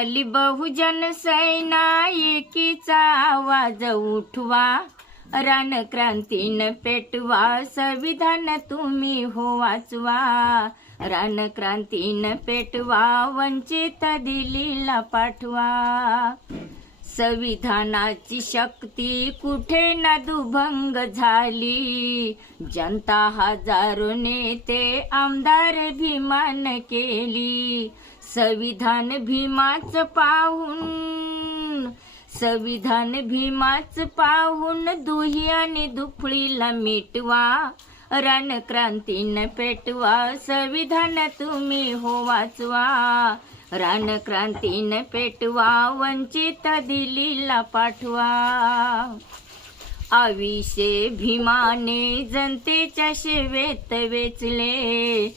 आली बहुजन सेना एकीचा आवाज उठवा, रानक्रांतीन पेटवा, संविधान तुम्ही हो वाचवा, रानक्रांतीन पेटवा, वंचित दिल्लीला पाठवा. संविधानाची शक्ती कुठे ना दुभंग झाली, जनता हजारो नेते आमदार भीमान केली. संविधान भीमाच पाहून दुही आणि दुफळीला मिटवा, रानक्रांतीन पेटवा, संविधान तुम्ही हो वाचवा, रानक्रांतीन पेटवा, वंचित दिल्लीला पाठवा. आविषे भीमाने जनतेच्या सेवेत वेचले,